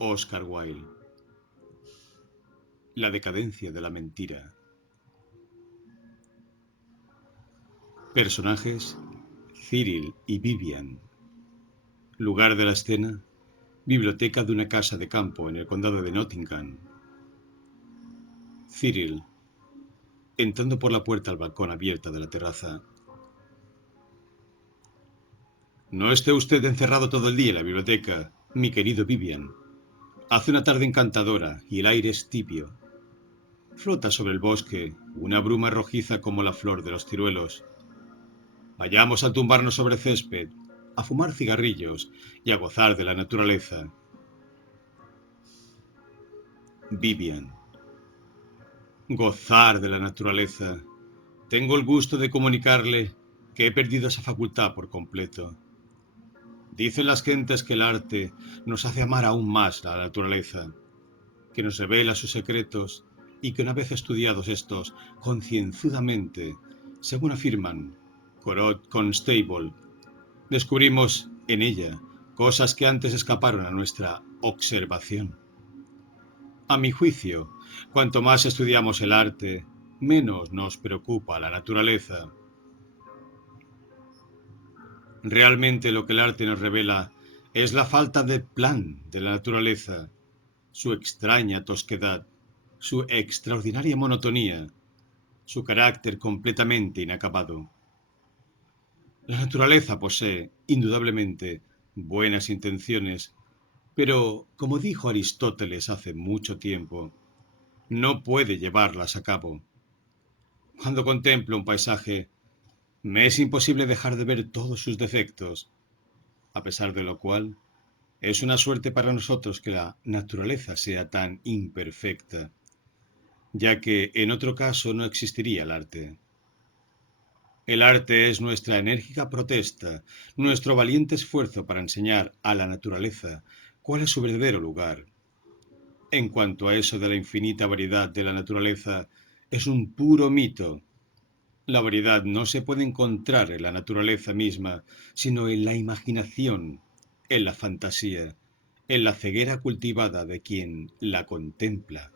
Oscar Wilde. La decadencia de la mentira. Personajes: Cyril y Vivian. Lugar de la escena: biblioteca de una casa de campo en el condado de Nottingham. Cyril, entrando por la puerta al balcón abierta de la terraza. No esté usted encerrado todo el día en la biblioteca, mi querido Vivian. Hace una tarde encantadora y el aire es tibio. Flota sobre el bosque una bruma rojiza como la flor de los ciruelos. Vayamos a tumbarnos sobre césped, a fumar cigarrillos y a gozar de la naturaleza. Vivian. Gozar de la naturaleza. Tengo el gusto de comunicarle que he perdido esa facultad por completo. Dicen las gentes que el arte nos hace amar aún más la naturaleza, que nos revela sus secretos y que una vez estudiados estos concienzudamente, según afirman Corot Constable, descubrimos en ella cosas que antes escaparon a nuestra observación. A mi juicio, cuanto más estudiamos el arte, menos nos preocupa la naturaleza. Realmente lo que el arte nos revela es la falta de plan de la naturaleza, su extraña tosquedad, su extraordinaria monotonía, su carácter completamente inacabado. La naturaleza posee, indudablemente, buenas intenciones, pero, como dijo Aristóteles hace mucho tiempo, no puede llevarlas a cabo. Cuando contemplo un paisaje, me es imposible dejar de ver todos sus defectos, a pesar de lo cual, es una suerte para nosotros que la naturaleza sea tan imperfecta, ya que en otro caso no existiría el arte. El arte es nuestra enérgica protesta, nuestro valiente esfuerzo para enseñar a la naturaleza cuál es su verdadero lugar. En cuanto a eso de la infinita variedad de la naturaleza, es un puro mito. La variedad no se puede encontrar en la naturaleza misma, sino en la imaginación, en la fantasía, en la ceguera cultivada de quien la contempla.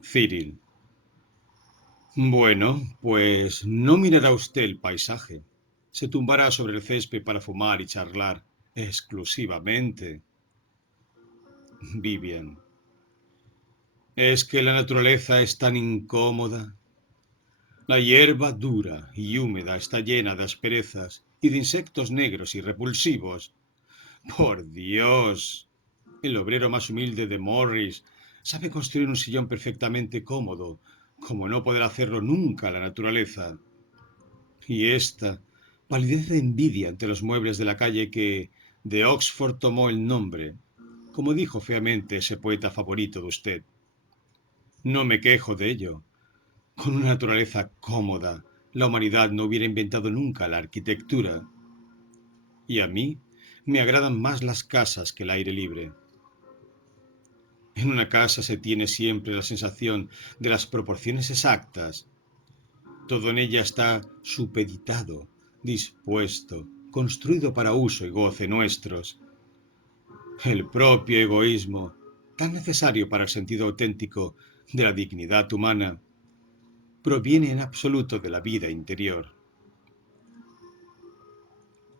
Cyril. Bueno, pues no mirará usted el paisaje. Se tumbará sobre el césped para fumar y charlar exclusivamente. Vivian. Es que la naturaleza es tan incómoda. La hierba dura y húmeda está llena de asperezas y de insectos negros y repulsivos. Por Dios. El obrero más humilde de Morris sabe construir un sillón perfectamente cómodo, como no podrá hacerlo nunca la naturaleza. Y esta palidez de envidia ante los muebles de la calle que de Oxford tomó el nombre, como dijo feamente ese poeta favorito de usted. No me quejo de ello. Con una naturaleza cómoda, la humanidad no hubiera inventado nunca la arquitectura. Y a mí me agradan más las casas que el aire libre. En una casa se tiene siempre la sensación de las proporciones exactas. Todo en ella está supeditado, dispuesto, construido para uso y goce nuestros. El propio egoísmo, tan necesario para el sentido auténtico de la dignidad humana, proviene en absoluto de la vida interior.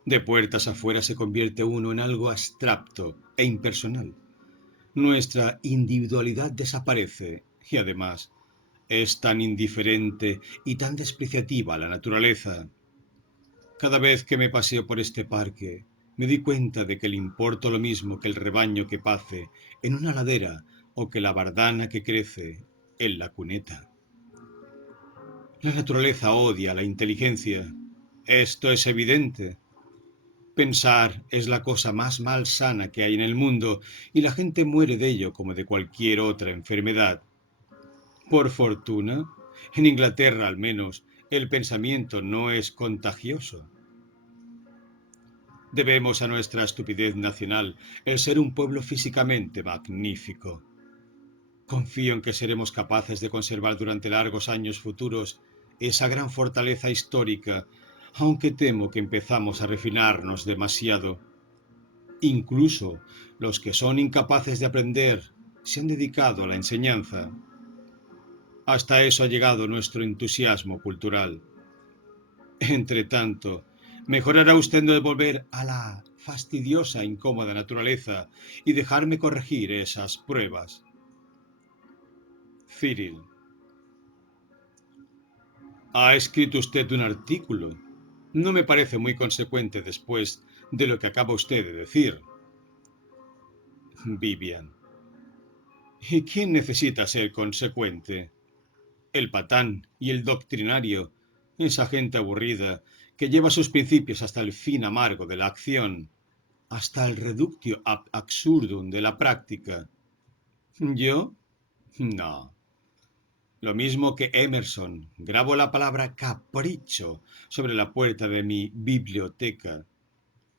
De puertas afuera se convierte uno en algo abstracto e impersonal. Nuestra individualidad desaparece y además es tan indiferente y tan despreciativa la naturaleza. Cada vez que me paseo por este parque, me doy cuenta de que le importo lo mismo que el rebaño que pace en una ladera o que la bardana que crece en la cuneta. La naturaleza odia la inteligencia. Esto es evidente. Pensar es la cosa más malsana que hay en el mundo y la gente muere de ello como de cualquier otra enfermedad. Por fortuna, en Inglaterra al menos, el pensamiento no es contagioso. Debemos a nuestra estupidez nacional el ser un pueblo físicamente magnífico. Confío en que seremos capaces de conservar durante largos años futuros esa gran fortaleza histórica, aunque temo que empezamos a refinarnos demasiado. Incluso los que son incapaces de aprender se han dedicado a la enseñanza. Hasta eso ha llegado nuestro entusiasmo cultural. Entre tanto, mejorará usted no volver a la fastidiosa e incómoda naturaleza y dejarme corregir esas pruebas. Cyril, ha escrito usted un artículo. No me parece muy consecuente después de lo que acaba usted de decir. Vivian. ¿Y quién necesita ser consecuente? El patán y el doctrinario, esa gente aburrida que lleva sus principios hasta el fin amargo de la acción, hasta el reductio ab absurdum de la práctica. ¿Yo? No. Lo mismo que Emerson, grabo la palabra capricho sobre la puerta de mi biblioteca.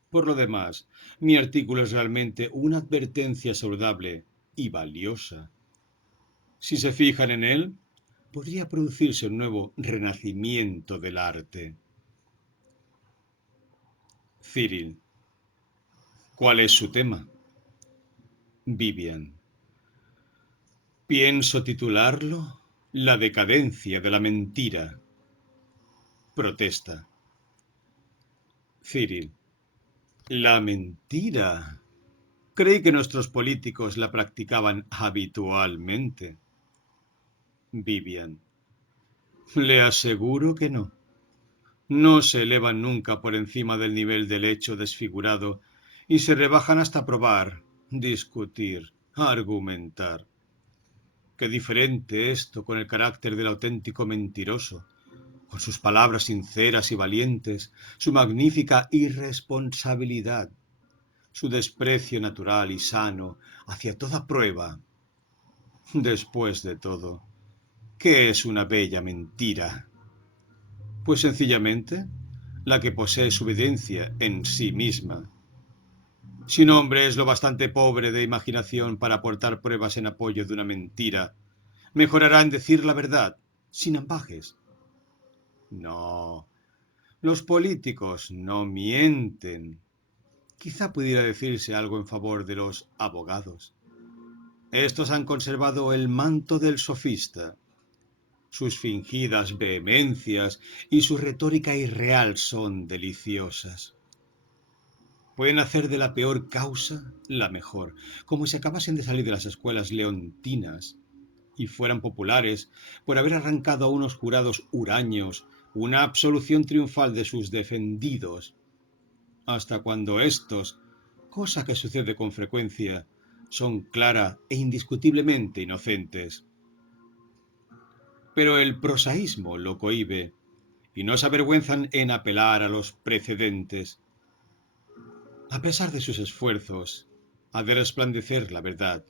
Por lo demás, mi artículo es realmente una advertencia saludable y valiosa. Si se fijan en él, podría producirse un nuevo renacimiento del arte. Cyril, ¿cuál es su tema? Vivian, pienso titularlo La decadencia de la mentira. Protesta. Cyril, la mentira. Creí que nuestros políticos la practicaban habitualmente. Vivian, le aseguro que no. No se elevan nunca por encima del nivel del hecho desfigurado y se rebajan hasta probar, discutir, argumentar. Qué diferente esto con el carácter del auténtico mentiroso, con sus palabras sinceras y valientes, su magnífica irresponsabilidad, su desprecio natural y sano hacia toda prueba. Después de todo, ¿qué es una bella mentira? Pues sencillamente la que posee su evidencia en sí misma. Si un hombre es lo bastante pobre de imaginación para aportar pruebas en apoyo de una mentira, mejorará en decir la verdad, sin ambajes. No, los políticos no mienten. Quizá pudiera decirse algo en favor de los abogados. Estos han conservado el manto del sofista. Sus fingidas vehemencias y su retórica irreal son deliciosas. Pueden hacer de la peor causa la mejor, como si acabasen de salir de las escuelas leontinas y fueran populares por haber arrancado a unos jurados huraños una absolución triunfal de sus defendidos, hasta cuando éstos, cosa que sucede con frecuencia, son clara e indiscutiblemente inocentes. Pero el prosaísmo lo cohíbe y no se avergüenzan en apelar a los precedentes. A pesar de sus esfuerzos, ha de resplandecer la verdad.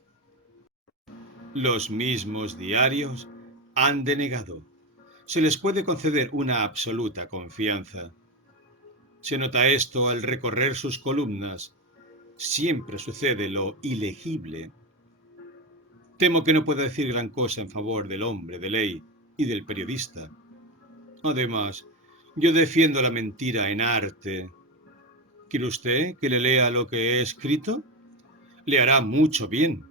Los mismos diarios han denegado. Se les puede conceder una absoluta confianza. Se nota esto al recorrer sus columnas. Siempre sucede lo ilegible. Temo que no pueda decir gran cosa en favor del hombre de ley y del periodista. Además, yo defiendo la mentira en arte. ¿Quiere usted que le lea lo que he escrito? Le hará mucho bien.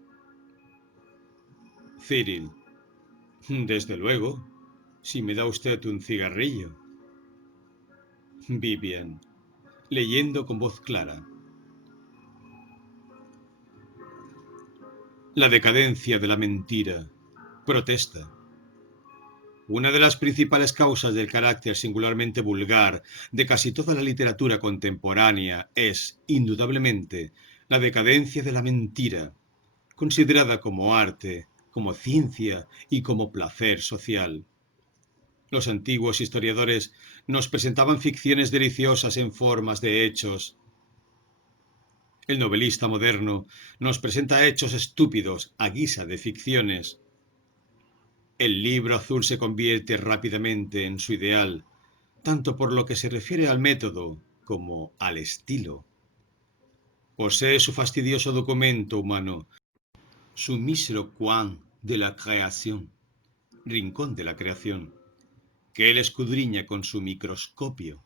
Cyril, desde luego, si me da usted un cigarrillo. Vivian, leyendo con voz clara. La decadencia de la mentira. Protesta. Una de las principales causas del carácter singularmente vulgar de casi toda la literatura contemporánea es, indudablemente, la decadencia de la mentira, considerada como arte, como ciencia y como placer social. Los antiguos historiadores nos presentaban ficciones deliciosas en formas de hechos. El novelista moderno nos presenta hechos estúpidos a guisa de ficciones. El libro azul se convierte rápidamente en su ideal, tanto por lo que se refiere al método como al estilo. Posee su fastidioso documento humano, su mísero coin de la creación, rincón de la creación, que él escudriña con su microscopio.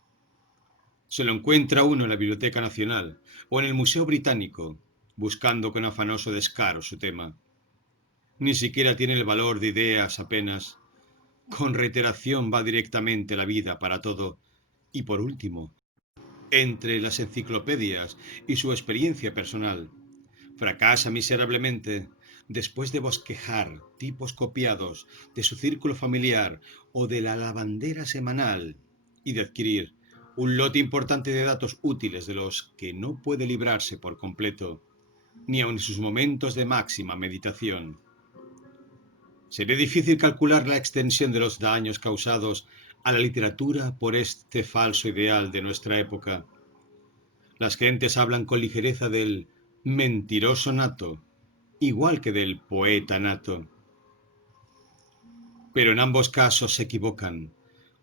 Se lo encuentra uno en la Biblioteca Nacional o en el Museo Británico, buscando con afanoso descaro su tema. Ni siquiera tiene el valor de ideas apenas. Con reiteración va directamente la vida para todo. Y por último, entre las enciclopedias y su experiencia personal, fracasa miserablemente después de bosquejar tipos copiados de su círculo familiar o de la lavandera semanal y de adquirir un lote importante de datos útiles de los que no puede librarse por completo, ni aun en sus momentos de máxima meditación. Sería difícil calcular la extensión de los daños causados a la literatura por este falso ideal de nuestra época. Las gentes hablan con ligereza del mentiroso nato, igual que del poeta nato. Pero en ambos casos se equivocan.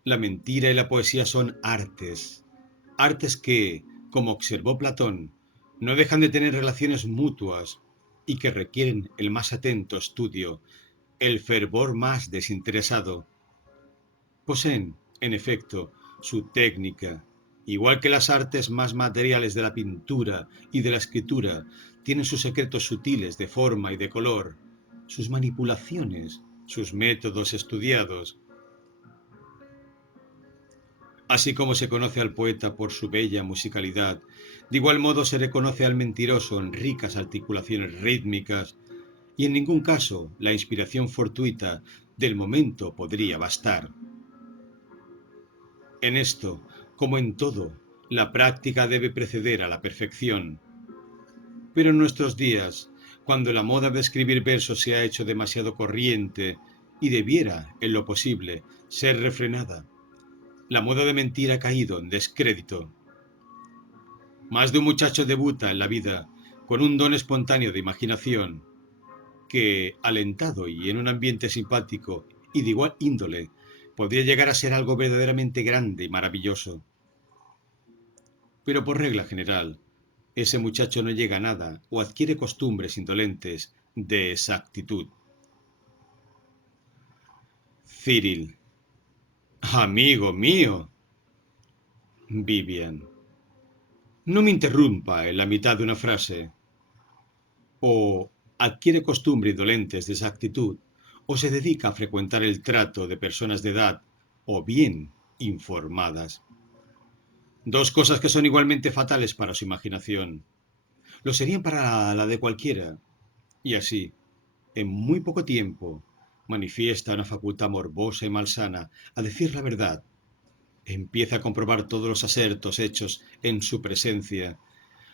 La mentira y la poesía son artes. Artes que, como observó Platón, no dejan de tener relaciones mutuas y que requieren el más atento estudio, el fervor más desinteresado. Poseen, en efecto, su técnica. Igual que las artes más materiales de la pintura y de la escritura, tienen sus secretos sutiles de forma y de color, sus manipulaciones, sus métodos estudiados. Así como se conoce al poeta por su bella musicalidad, de igual modo se reconoce al mentiroso en ricas articulaciones rítmicas, y en ningún caso la inspiración fortuita del momento podría bastar. En esto, como en todo, la práctica debe preceder a la perfección. Pero en nuestros días, cuando la moda de escribir versos se ha hecho demasiado corriente y debiera, en lo posible, ser refrenada, la moda de mentir ha caído en descrédito. Más de un muchacho debuta en la vida con un don espontáneo de imaginación que, alentado y en un ambiente simpático y de igual índole, podría llegar a ser algo verdaderamente grande y maravilloso. Pero por regla general, ese muchacho no llega a nada o adquiere costumbres indolentes de exactitud. Cyril. Amigo mío. Vivian. No me interrumpa en la mitad de una frase. O adquiere costumbres indolentes de exactitud, o se dedica a frecuentar el trato de personas de edad, o bien informadas. Dos cosas que son igualmente fatales para su imaginación. Lo serían para la de cualquiera. Y así, en muy poco tiempo, manifiesta una facultad morbosa y malsana a decir la verdad. Empieza a comprobar todos los asertos hechos en su presencia.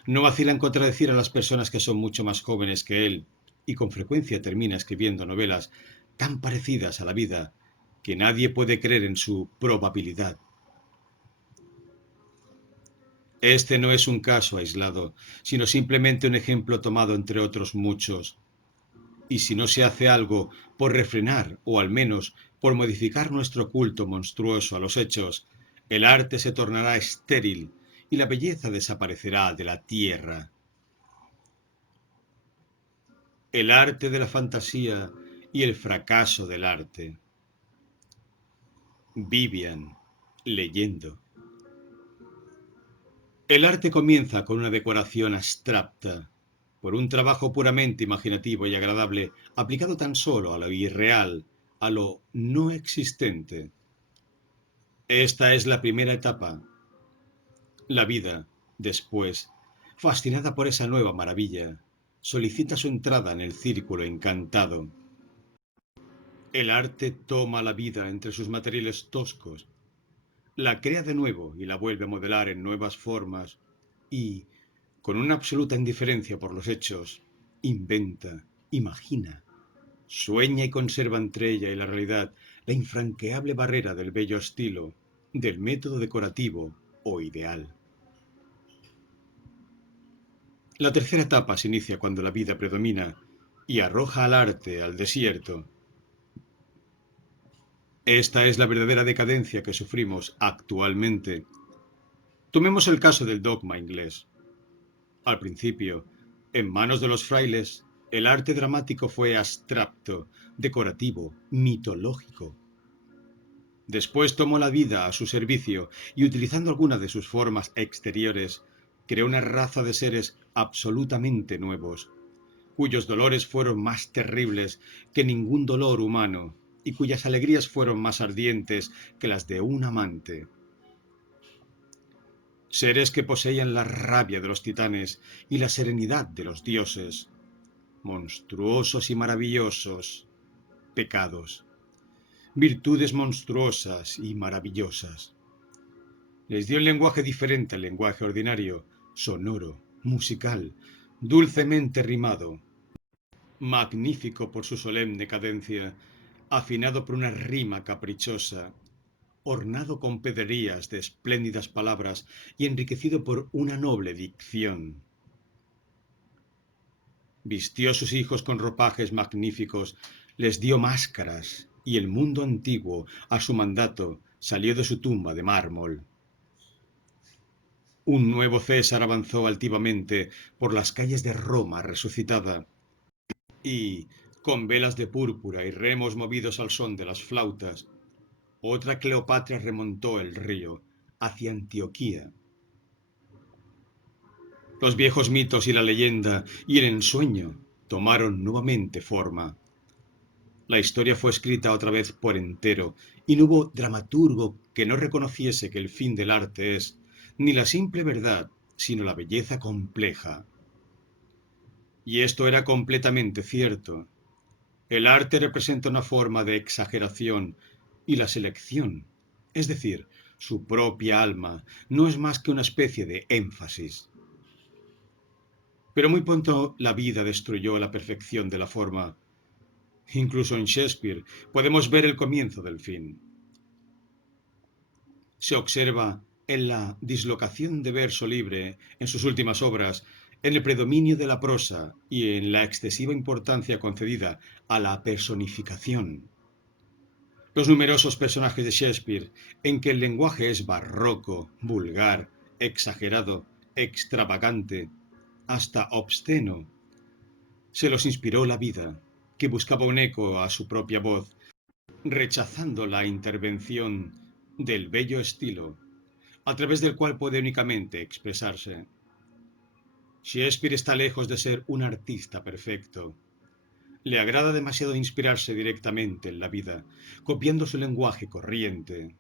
No vacila en contradecir a las personas que son mucho más jóvenes que él, y con frecuencia termina escribiendo novelas tan parecidas a la vida que nadie puede creer en su probabilidad. Este no es un caso aislado, sino simplemente un ejemplo tomado entre otros muchos. Y si no se hace algo por refrenar o al menos por modificar nuestro culto monstruoso a los hechos, el arte se tornará estéril y la belleza desaparecerá de la tierra. El arte de la fantasía y el fracaso del arte. Vivian, leyendo. El arte comienza con una decoración abstracta, por un trabajo puramente imaginativo y agradable, aplicado tan solo a lo irreal, a lo no existente. Esta es la primera etapa. La vida, después, fascinada por esa nueva maravilla, solicita su entrada en el círculo encantado. El arte toma la vida entre sus materiales toscos, la crea de nuevo y la vuelve a modelar en nuevas formas y, con una absoluta indiferencia por los hechos, inventa, imagina, sueña y conserva entre ella y la realidad la infranqueable barrera del bello estilo, del método decorativo o ideal. La tercera etapa se inicia cuando la vida predomina y arroja al arte al desierto. Esta es la verdadera decadencia que sufrimos actualmente. Tomemos el caso del dogma inglés. Al principio, en manos de los frailes, el arte dramático fue abstracto, decorativo, mitológico. Después tomó la vida a su servicio y utilizando algunas de sus formas exteriores, creó una raza de seres absolutamente nuevos, cuyos dolores fueron más terribles que ningún dolor humano y cuyas alegrías fueron más ardientes que las de un amante. Seres que poseían la rabia de los titanes y la serenidad de los dioses, monstruosos y maravillosos, pecados, virtudes monstruosas y maravillosas. Les dio un lenguaje diferente al lenguaje ordinario, sonoro, musical, dulcemente rimado, magnífico por su solemne cadencia, afinado por una rima caprichosa, ornado con pedrerías de espléndidas palabras y enriquecido por una noble dicción. Vistió a sus hijos con ropajes magníficos, les dio máscaras, y el mundo antiguo, a su mandato, salió de su tumba de mármol. Un nuevo César avanzó altivamente por las calles de Roma resucitada, y, con velas de púrpura y remos movidos al son de las flautas, otra Cleopatra remontó el río hacia Antioquía. Los viejos mitos y la leyenda y el ensueño tomaron nuevamente forma. La historia fue escrita otra vez por entero, y no hubo dramaturgo que no reconociese que el fin del arte es ni la simple verdad, sino la belleza compleja. Y esto era completamente cierto. El arte representa una forma de exageración, y la selección, es decir, su propia alma, no es más que una especie de énfasis. Pero muy pronto la vida destruyó la perfección de la forma. Incluso en Shakespeare podemos ver el comienzo del fin. Se observa en la dislocación de verso libre en sus últimas obras, en el predominio de la prosa y en la excesiva importancia concedida a la personificación. Los numerosos personajes de Shakespeare, en que el lenguaje es barroco, vulgar, exagerado, extravagante, hasta obsceno, se los inspiró la vida, que buscaba un eco a su propia voz, rechazando la intervención del bello estilo, a través del cual puede únicamente expresarse. Shakespeare está lejos de ser un artista perfecto. Le agrada demasiado inspirarse directamente en la vida, copiando su lenguaje corriente.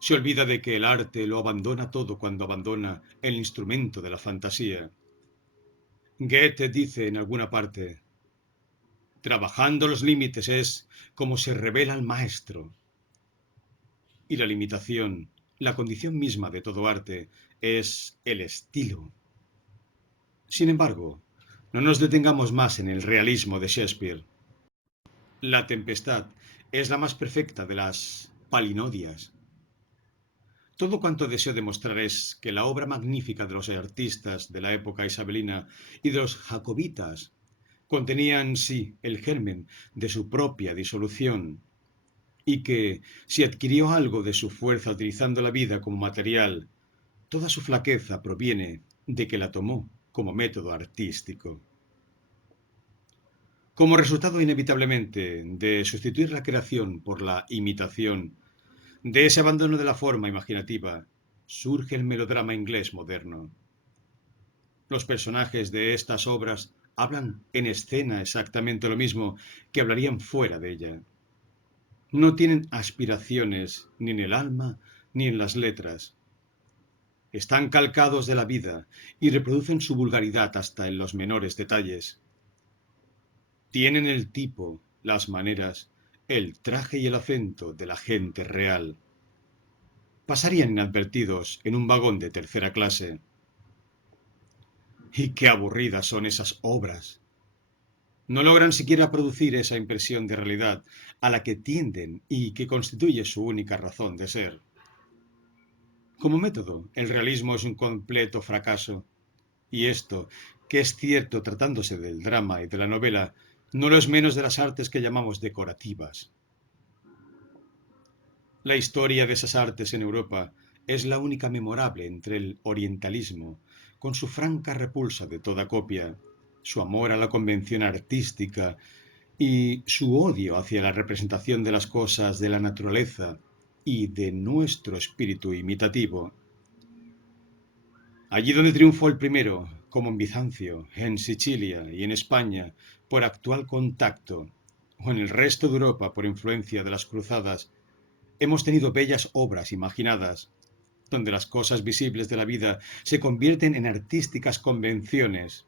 Se olvida de que el arte lo abandona todo cuando abandona el instrumento de la fantasía. Goethe dice en alguna parte: trabajando los límites es como se revela el maestro. Y la limitación, la condición misma de todo arte, es el estilo. Sin embargo, no nos detengamos más en el realismo de Shakespeare. La Tempestad es la más perfecta de las palinodias. Todo cuanto deseo demostrar es que la obra magnífica de los artistas de la época isabelina y de los jacobitas contenía en sí el germen de su propia disolución, y que, si adquirió algo de su fuerza utilizando la vida como material, toda su flaqueza proviene de que la tomó como método artístico. Como resultado inevitablemente de sustituir la creación por la imitación, de ese abandono de la forma imaginativa, surge el melodrama inglés moderno. Los personajes de estas obras hablan en escena exactamente lo mismo que hablarían fuera de ella. No tienen aspiraciones ni en el alma ni en las letras. Están calcados de la vida y reproducen su vulgaridad hasta en los menores detalles. Tienen el tipo, las maneras, el traje y el acento de la gente real. Pasarían inadvertidos en un vagón de tercera clase. Y qué aburridas son esas obras. No logran siquiera producir esa impresión de realidad a la que tienden y que constituye su única razón de ser. Como método, el realismo es un completo fracaso. Y esto, que es cierto tratándose del drama y de la novela, no lo es menos de las artes que llamamos decorativas. La historia de esas artes en Europa es la única memorable entre el orientalismo, con su franca repulsa de toda copia, su amor a la convención artística y su odio hacia la representación de las cosas de la naturaleza y de nuestro espíritu imitativo. Allí donde triunfó el primero, como en Bizancio, en Sicilia y en España, por actual contacto, o en el resto de Europa por influencia de las cruzadas, hemos tenido bellas obras imaginadas, donde las cosas visibles de la vida se convierten en artísticas convenciones,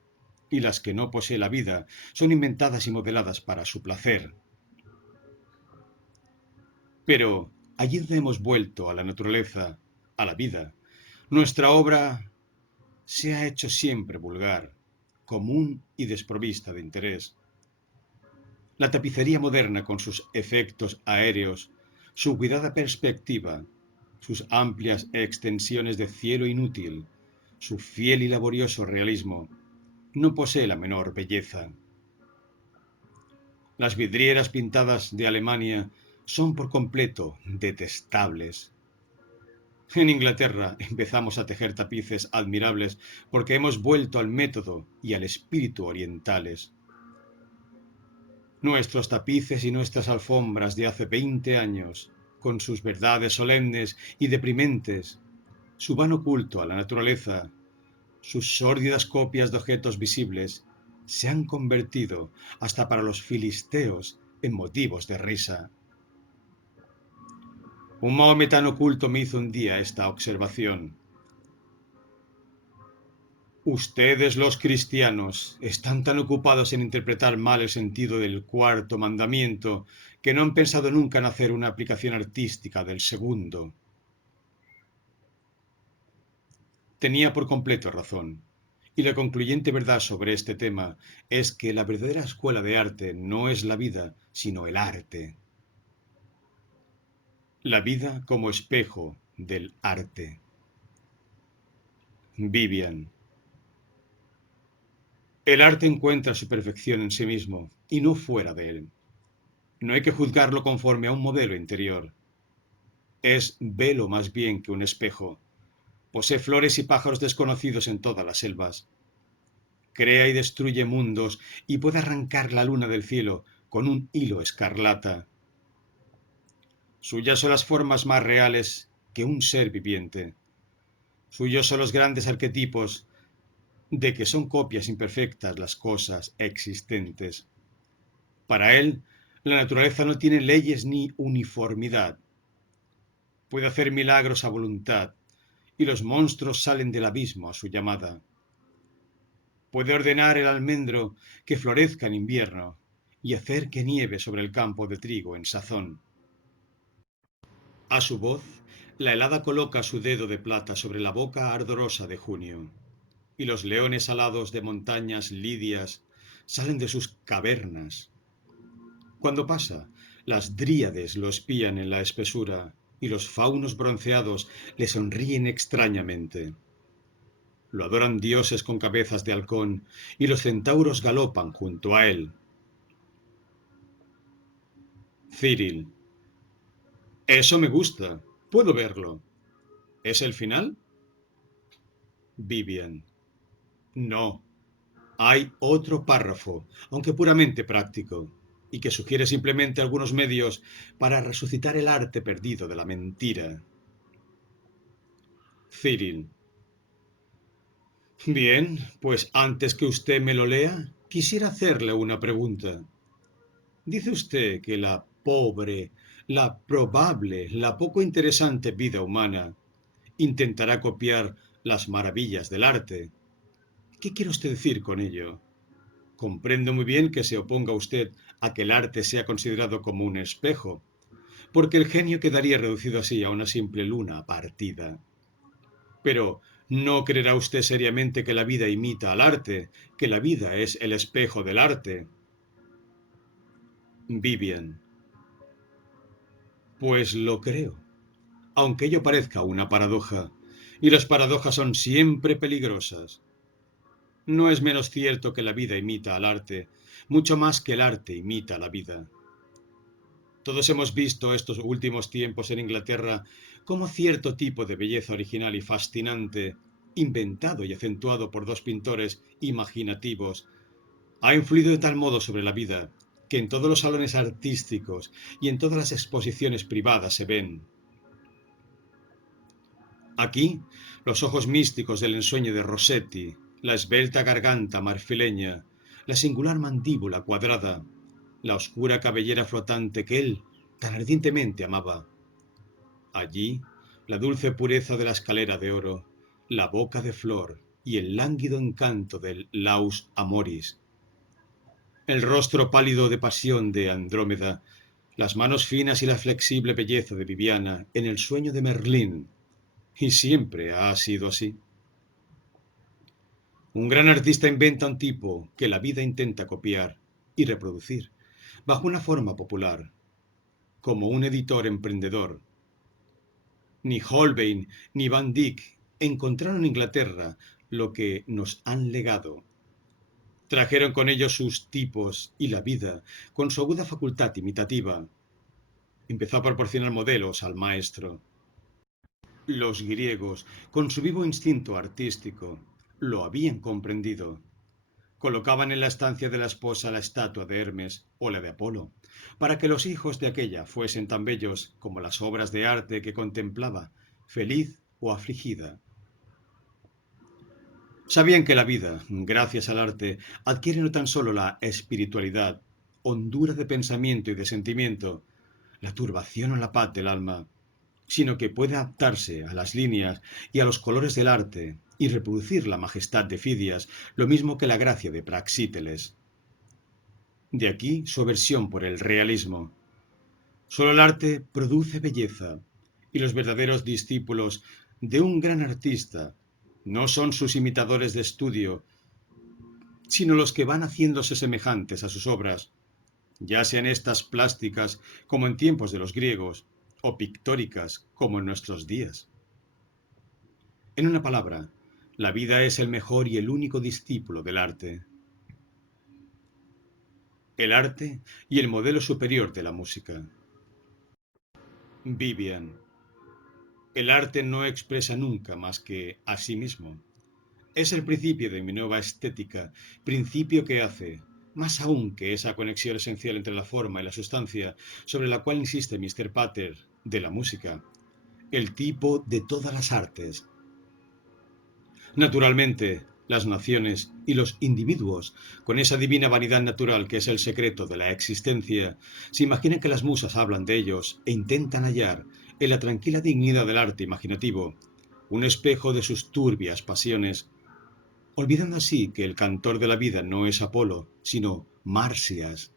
y las que no posee la vida son inventadas y modeladas para su placer. Pero allí donde hemos vuelto a la naturaleza, a la vida, nuestra obra se ha hecho siempre vulgar, común y desprovista de interés. La tapicería moderna, con sus efectos aéreos, su cuidada perspectiva, sus amplias extensiones de cielo inútil, su fiel y laborioso realismo, no posee la menor belleza. Las vidrieras pintadas de Alemania son por completo detestables. En Inglaterra empezamos a tejer tapices admirables porque hemos vuelto al método y al espíritu orientales. Nuestros tapices y nuestras alfombras de hace 20 años, con sus verdades solemnes y deprimentes, su vano culto a la naturaleza, sus sórdidas copias de objetos visibles, se han convertido, hasta para los filisteos, en motivos de risa. Un mahometano oculto me hizo un día esta observación. Ustedes, los cristianos, están tan ocupados en interpretar mal el sentido del cuarto mandamiento que no han pensado nunca en hacer una aplicación artística del segundo. Tenía por completo razón, y la concluyente verdad sobre este tema es que la verdadera escuela de arte no es la vida, sino el arte. La vida como espejo del arte. Vivian. El arte encuentra su perfección en sí mismo y no fuera de él. No hay que juzgarlo conforme a un modelo interior. Es velo más bien que un espejo. Posee flores y pájaros desconocidos en todas las selvas. Crea y destruye mundos y puede arrancar la luna del cielo con un hilo escarlata. Suyas son las formas más reales que un ser viviente. Suyos son los grandes arquetipos de que son copias imperfectas las cosas existentes. Para él, la naturaleza no tiene leyes ni uniformidad. Puede hacer milagros a voluntad, y los monstruos salen del abismo a su llamada. Puede ordenar el almendro que florezca en invierno y hacer que nieve sobre el campo de trigo en sazón. A su voz, la helada coloca su dedo de plata sobre la boca ardorosa de junio, y los leones alados de montañas lidias salen de sus cavernas. Cuando pasa, las dríades lo espían en la espesura, y los faunos bronceados le sonríen extrañamente. Lo adoran dioses con cabezas de halcón, y los centauros galopan junto a él. Cyril. Eso me gusta. Puedo verlo. ¿Es el final? Vivian. No. Hay otro párrafo, aunque puramente práctico, y que sugiere simplemente algunos medios para resucitar el arte perdido de la mentira. Cyril. Bien, pues antes que usted me lo lea, quisiera hacerle una pregunta. Dice usted que la pobre, la probable, la poco interesante vida humana intentará copiar las maravillas del arte. ¿Qué quiere usted decir con ello? Comprendo muy bien que se oponga usted a que el arte sea considerado como un espejo, porque el genio quedaría reducido así a una simple luna partida. Pero ¿no creerá usted seriamente que la vida imita al arte, que la vida es el espejo del arte? Vivian. Pues lo creo, aunque ello parezca una paradoja, y las paradojas son siempre peligrosas. No es menos cierto que la vida imita al arte, mucho más que el arte imita a la vida. Todos hemos visto estos últimos tiempos en Inglaterra cómo cierto tipo de belleza original y fascinante, inventado y acentuado por dos pintores imaginativos, ha influido de tal modo sobre la vida que en todos los salones artísticos y en todas las exposiciones privadas se ven. Aquí, los ojos místicos del ensueño de Rossetti, la esbelta garganta marfileña, la singular mandíbula cuadrada, la oscura cabellera flotante que él tan ardientemente amaba. Allí, la dulce pureza de la escalera de oro, la boca de flor y el lánguido encanto del laus amoris, el rostro pálido de pasión de Andrómeda, las manos finas y la flexible belleza de Viviana en el sueño de Merlín. Y siempre ha sido así. Un gran artista inventa un tipo que la vida intenta copiar y reproducir, bajo una forma popular, como un editor emprendedor. Ni Holbein ni Van Dyck encontraron en Inglaterra lo que nos han legado. Trajeron con ellos sus tipos y la vida, con su aguda facultad imitativa, empezó a proporcionar modelos al maestro. Los griegos, con su vivo instinto artístico, lo habían comprendido. Colocaban en la estancia de la esposa la estatua de Hermes o la de Apolo, para que los hijos de aquella fuesen tan bellos como las obras de arte que contemplaba, feliz o afligida. Sabían que la vida, gracias al arte, adquiere no tan solo la espiritualidad, hondura de pensamiento y de sentimiento, la turbación o la paz del alma, sino que puede adaptarse a las líneas y a los colores del arte y reproducir la majestad de Fidias, lo mismo que la gracia de Praxíteles. De aquí su aversión por el realismo. Solo el arte produce belleza, y los verdaderos discípulos de un gran artista no son sus imitadores de estudio, sino los que van haciéndose semejantes a sus obras, ya sean estas plásticas como en tiempos de los griegos, o pictóricas como en nuestros días. En una palabra, la vida es el mejor y el único discípulo del arte. El arte y el modelo superior de la música. Vivian. El arte no expresa nunca más que a sí mismo. Es el principio de mi nueva estética, principio que hace, más aún que esa conexión esencial entre la forma y la sustancia, sobre la cual insiste Mr. Pater, de la música, el tipo de todas las artes. Naturalmente, las naciones y los individuos, con esa divina vanidad natural que es el secreto de la existencia, se imaginan que las musas hablan de ellos e intentan hallar, en la tranquila dignidad del arte imaginativo, un espejo de sus turbias pasiones, olvidando así que el cantor de la vida no es Apolo, sino Marsias.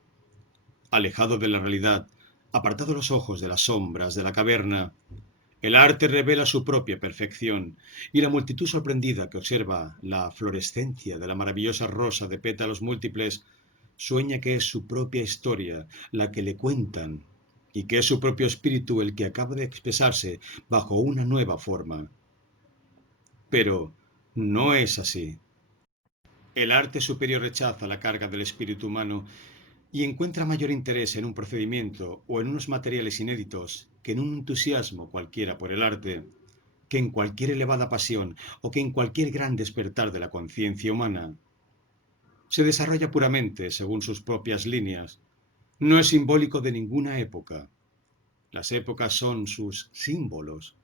Alejado de la realidad, apartado los ojos de las sombras de la caverna, el arte revela su propia perfección, y la multitud sorprendida que observa la florescencia de la maravillosa rosa de pétalos múltiples sueña que es su propia historia la que le cuentan, y que es su propio espíritu el que acaba de expresarse bajo una nueva forma. Pero no es así. El arte superior rechaza la carga del espíritu humano y encuentra mayor interés en un procedimiento o en unos materiales inéditos que en un entusiasmo cualquiera por el arte, que en cualquier elevada pasión o que en cualquier gran despertar de la conciencia humana. Se desarrolla puramente según sus propias líneas. No es simbólico de ninguna época. Las épocas son sus símbolos.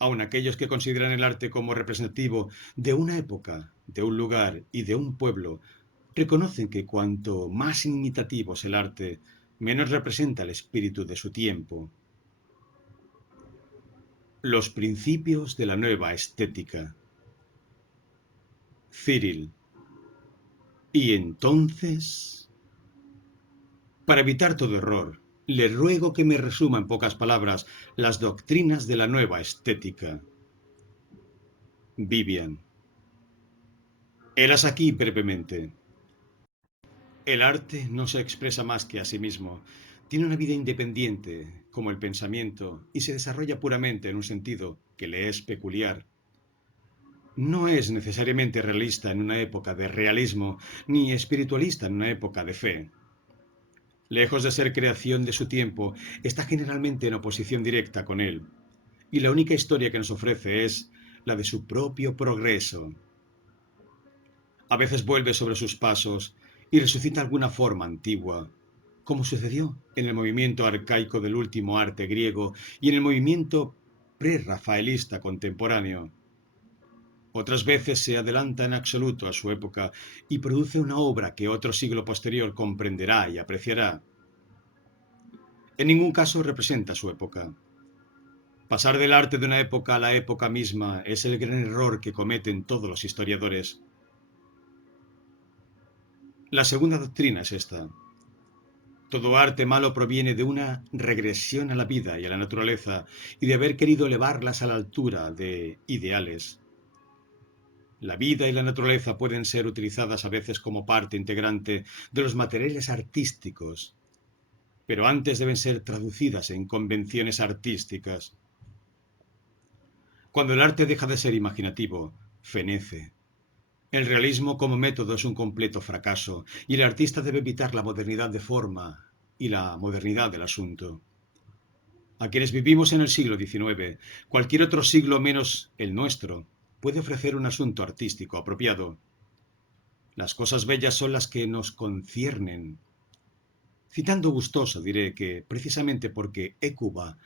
Aun aquellos que consideran el arte como representativo de una época, de un lugar y de un pueblo, reconocen que cuanto más imitativo es el arte, menos representa el espíritu de su tiempo. Los principios de la nueva estética. Cyril. Y entonces, para evitar todo error, le ruego que me resuma en pocas palabras las doctrinas de la nueva estética. Vivian. Eras aquí brevemente. El arte no se expresa más que a sí mismo. Tiene una vida independiente, como el pensamiento, y se desarrolla puramente en un sentido que le es peculiar. No es necesariamente realista en una época de realismo, ni espiritualista en una época de fe. Lejos de ser creación de su tiempo, está generalmente en oposición directa con él, y la única historia que nos ofrece es la de su propio progreso. A veces vuelve sobre sus pasos y resucita alguna forma antigua, como sucedió en el movimiento arcaico del último arte griego y en el movimiento prerrafaelista contemporáneo. Otras veces se adelanta en absoluto a su época y produce una obra que otro siglo posterior comprenderá y apreciará. En ningún caso representa su época. Pasar del arte de una época a la época misma es el gran error que cometen todos los historiadores. La segunda doctrina es esta. Todo arte malo proviene de una regresión a la vida y a la naturaleza y de haber querido elevarlas a la altura de ideales. La vida y la naturaleza pueden ser utilizadas a veces como parte integrante de los materiales artísticos, pero antes deben ser traducidas en convenciones artísticas. Cuando el arte deja de ser imaginativo, fenece. El realismo como método es un completo fracaso y el artista debe evitar la modernidad de forma y la modernidad del asunto. A quienes vivimos en el siglo XIX, cualquier otro siglo menos el nuestro puede ofrecer un asunto artístico apropiado. Las cosas bellas son las que nos conciernen. Citando gustoso, diré que, precisamente porque Hécuba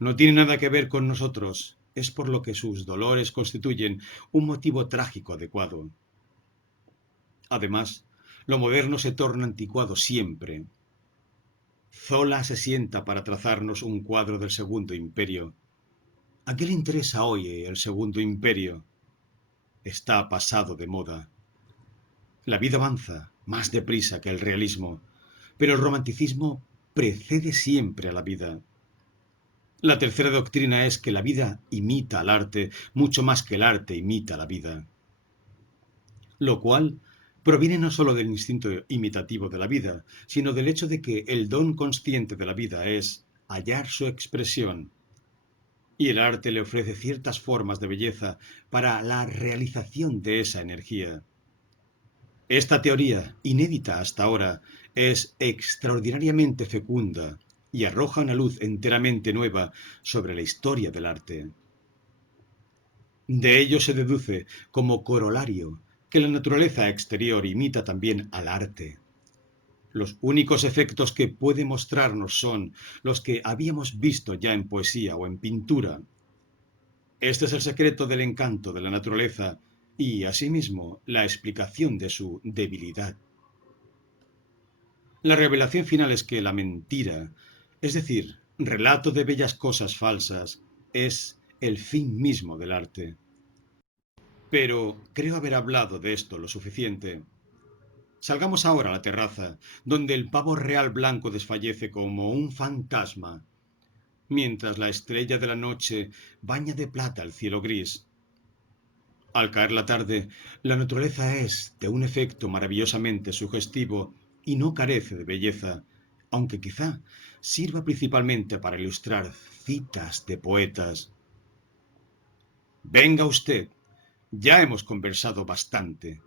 no tiene nada que ver con nosotros, es por lo que sus dolores constituyen un motivo trágico adecuado. Además, lo moderno se torna anticuado siempre. Zola se sienta para trazarnos un cuadro del Segundo Imperio. ¿A qué le interesa hoy el Segundo Imperio? Está pasado de moda. La vida avanza más deprisa que el realismo, pero el romanticismo precede siempre a la vida. La tercera doctrina es que la vida imita al arte mucho más que el arte imita la vida, lo cual proviene no solo del instinto imitativo de la vida, sino del hecho de que el don consciente de la vida es hallar su expresión, y el arte le ofrece ciertas formas de belleza para la realización de esa energía. Esta teoría, inédita hasta ahora, es extraordinariamente fecunda y arroja una luz enteramente nueva sobre la historia del arte. De ello se deduce, como corolario, que la naturaleza exterior imita también al arte. Los únicos efectos que puede mostrarnos son los que habíamos visto ya en poesía o en pintura. Este es el secreto del encanto de la naturaleza y, asimismo, la explicación de su debilidad. La revelación final es que la mentira, es decir, relato de bellas cosas falsas, es el fin mismo del arte. Pero creo haber hablado de esto lo suficiente. Salgamos ahora a la terraza, donde el pavo real blanco desfallece como un fantasma, mientras la estrella de la noche baña de plata el cielo gris. Al caer la tarde, la naturaleza es de un efecto maravillosamente sugestivo y no carece de belleza, aunque quizá sirva principalmente para ilustrar citas de poetas. Venga usted, ya hemos conversado bastante.